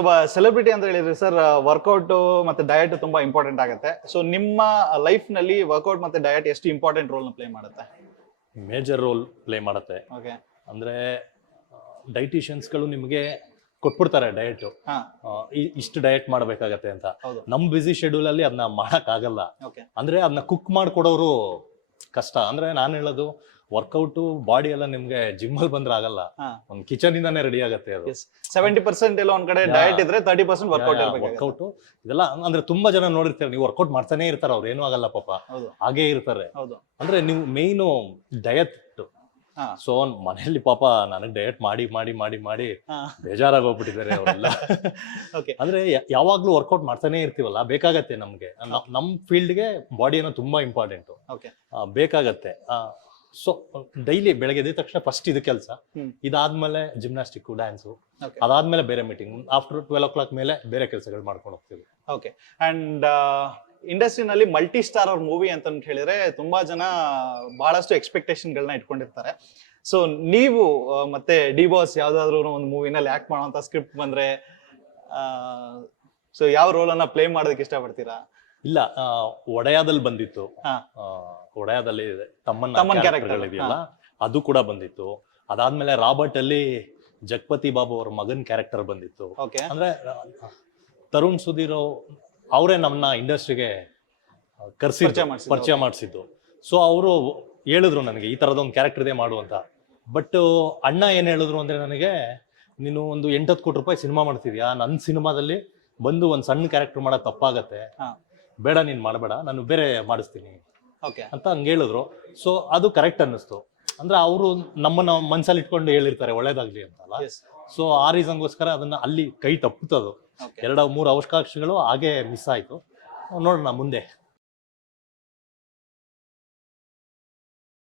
ಒಬ್ಬ ಸೆಲೆಬ್ರಿಟಿ ಅಂತ ಹೇಳಿದ್ರೆ ಸರ್, ವರ್ಕೌಟ್ ಮತ್ತೆ ಡಯಟ್ ತುಂಬಾ ಇಂಪಾರ್ಟೆಂಟ್ ಆಗುತ್ತೆ. ಸೊ ನಿಮ್ಮ ಲೈಫ್ ನಲ್ಲಿ ವರ್ಕೌಟ್ ಮತ್ತೆ ಡಯಟ್ ಎಷ್ಟು ಇಂಪಾರ್ಟೆಂಟ್ ರೋಲ್ ಪ್ಲೇ ಮಾಡುತ್ತೆ? ಮೇಜರ್ ರೋಲ್ ಪ್ಲೇ ಮಾಡುತ್ತೆ. ಓಕೆ. ಅಂದ್ರೆ ಡೈಟಿಷಿಯನ್ಸ್ಗಳು ನಿಮಗೆ ಕೊಟ್ಬಿಡ್ತಾರೆ ಡಯಟ್, ಹಾ. ಇಷ್ಟು ಡಯಟ್ ಮಾಡಬೇಕಾಗತ್ತೆ ಅಂತ. ಹೌದು. ನಮ್ ಬಿಸಿ ಶೆಡ್ಯೂಲ್ ಅಲ್ಲಿ ಅದನ್ನ ಮಾಡಕ್ ಆಗಲ್ಲ. ಓಕೆ. ಅಂದ್ರೆ ಅದನ್ನ ಕುಕ್ ಮಾಡ್ಕೊಡೋರು ಕಷ್ಟ. ಅಂದ್ರೆ ನಾನು ಹೇಳೋದು ವರ್ಕೌಟ್ ಬಾಡಿ ಎಲ್ಲ ನಿಮ್ಗೆ ಜಿಮ್ ಅಲ್ಲಿ ಬಂದ್ರೆ ಆಗಲ್ಲ, ಹಾ. ಒಂದ್ ಕಿಚನ್ ಇಂದಾನೆ ರೆಡಿ ಆಗತ್ತೆ ಅದು. 70% ಎಲ್ಲ ಒಂದ್ ಕಡೆ ಡಯಟ್ ಇದ್ರೆ 30% ವರ್ಕೌಟ್ ಇರಬೇಕು. ವರ್ಕೌಟ್ ಇದೆಲ್ಲ ಅಂದ್ರೆ ತುಂಬಾ ಜನ ನೋಡಿರ್ತಾರೆ, ನೀವು ವರ್ಕೌಟ್ ಮಾಡ್ತಾನೆ ಇರ್ತಾರೆ, ಅವ್ರು ಏನೂ ಆಗಲ್ಲ ಪಾಪ, ಹೌದು. ಹಾಗೇ ಇರ್ತಾರೆ. ಹೌದು. ಅಂದ್ರೆ ನೀವು ಮೇಯ್ನು ಡಯಟ್. ಹಾ. ಸೊ ಮನೇಲಿ ಪಾಪ ನನಗ್ ಡಯಟ್ ಮಾಡಿ ಮಾಡಿ ಮಾಡಿ ಮಾಡಿ ಹಾ. ಬೇಜಾರಾಗಿ ಹೋಗ್ಬಿಟ್ಟಿದ್ದಾರೆ ಅವರೆಲ್ಲ. ಓಕೆ. ಅಂದ್ರೆ ಯಾವಾಗ್ಲೂ ವರ್ಕೌಟ್ ಮಾಡ್ತಾನೆ ಇರ್ತೀವಲ್ಲ, ಬೇಕಾಗತ್ತೆ ನಮ್ಗೆ. ನಮ್ ಫೀಲ್ಡ್ಗೆ ಬಾಡಿ ಅನ್ನೋ ತುಂಬಾ ಇಂಪಾರ್ಟೆಂಟ್, ಓಕೆ. ಬೇಕಾಗತ್ತೆ. ಸೊ ಡೈಲಿ ಬೆಳಗ್ಗೆ ಎದ್ದ ತಕ್ಷಣ ಫಸ್ಟ್ ಇದು ಕೆಲಸ, ಹ್ಮ್. ಇದಾದ್ಮೇಲೆ ಜಿಮ್ನಾಸ್ಟಿಕ್, ಡ್ಯಾನ್ಸು, ಓಕೆ. ಅದಾದ್ಮೇಲೆ ಬೇರೆ ಮೀಟಿಂಗ್, ಆಫ್ಟರ್ 12 o'clock ಮೇಲೆ ಬೇರೆ ಕೆಲಸಗಳು ಮಾಡ್ಕೊಂಡು ಹೋಗ್ತೀವಿ. ಓಕೆ. ಅಂಡ್ ಇಂಡಸ್ಟ್ರಿನಲ್ಲಿ ಮಲ್ಟಿ ಸ್ಟಾರ್ ಅವ್ರ ಮೂವಿ ಅಂತ ಹೇಳಿದ್ರೆ ತುಂಬಾ ಜನ ಬಹಳಷ್ಟು ಎಕ್ಸ್ಪೆಕ್ಟೇಷನ್ ಗಳನ್ನ ಇಟ್ಕೊಂಡಿರ್ತಾರೆ. ಸೊ ನೀವು ಮತ್ತೆ ಡಿ ಬಾಸ್ ಯಾವ್ದಾದ್ರು ಒಂದು ಮೂವಿನಲ್ಲಿ ಆಕ್ಟ್ ಮಾಡುವಂತ ಸ್ಕ್ರಿಪ್ಟ್ ಬಂದ್ರೆ ಸೊ ಯಾವ ರೋಲ್ ಅನ್ನ ಪ್ಲೇ ಮಾಡೋದಕ್ಕೆ ಇಷ್ಟಪಡ್ತೀರಾ? ಇಲ್ಲ, ಒಡೆಯಾದಲ್ಲಿ ಬಂದಿತ್ತು. ಹಾ. ಒಡೆಯಾದಲ್ಲಿ ತಮ್ಮನ್ ತಮ್ಮನ್ character, ಕ್ಯಾರೆಕ್ಟರ್ಗಳಿದೆಯಲ್ಲ, ಅದು ಕೂಡ ಬಂದಿತ್ತು. ಅದಾದ್ಮೇಲೆ ರಾಬರ್ಟ್ ಅಲ್ಲಿ ಜಗಪತಿ ಬಾಬು ಅವ್ರ ಮಗನ್ ಕ್ಯಾರೆಕ್ಟರ್ ಬಂದಿತ್ತು. ಓಕೆ. ಅಂದ್ರೆ ತರುಣ್ ಸುಧೀರ್ ಅವರೇ ನಮ್ಮನ್ನ ಇಂಡಸ್ಟ್ರಿಗೆ ಪರಿಚಯ ಮಾಡಿಸಿದ್ದು. ಸೊ ಅವರು ಹೇಳಿದ್ರು ನನಗೆ ಈ ತರದೊಂದು ಕ್ಯಾರೆಕ್ಟರ್ ಇದೆ ಮಾಡು ಅಂತ. ಬಟ್ ಅಣ್ಣ ಏನ್ ಹೇಳಿದ್ರು ಅಂದ್ರೆ ನನಗೆ, ನೀನು ಒಂದು 8-10 ಕೋಟಿ ರೂಪಾಯಿ ಸಿನಿಮಾ ಮಾಡ್ತಿದ್ಯಾ, ನನ್ನ ಸಿನಿಮಾದಲ್ಲಿ ಬಂದು ಒಂದ್ ಸಣ್ಣ ಕ್ಯಾರೆಕ್ಟರ್ ಮಾಡೋದು ತಪ್ಪಾಗತ್ತೆ, ಹಾ. ಬೇಡ ನೀನ್ ಮಾಡಬೇಡ, ನಾನು ಬೇರೆ ಮಾಡಿಸ್ತೀನಿ ಓಕೆ. ಅಂತ ಹಂಗೆ ಹೇಳಿದ್ರು. ಸೊ ಅದು ಕರೆಕ್ಟ್ ಅನ್ನಿಸ್ತು. ಅಂದ್ರೆ ಅವರು ನಮ್ಮನ್ನ ಮನ್ಸಲ್ಲಿ ಇಟ್ಕೊಂಡು ಹೇಳಿರ್ತಾರೆ ಒಳ್ಳೇದಾಗ್ಲಿ ಅಂತಲ್ಲ. Yes. ಸೊ ಆ ರೀಸನ್ಗೋಸ್ಕರ ಅದನ್ನ ಅಲ್ಲಿ ಕೈ ತಪ್ಪುತ್ತದು. Okay. 2-3 ಅವಕಾಶಗಳು ಹಾಗೆ ಮಿಸ್ ಆಯ್ತು. ನೋಡೋಣ ಮುಂದೆ.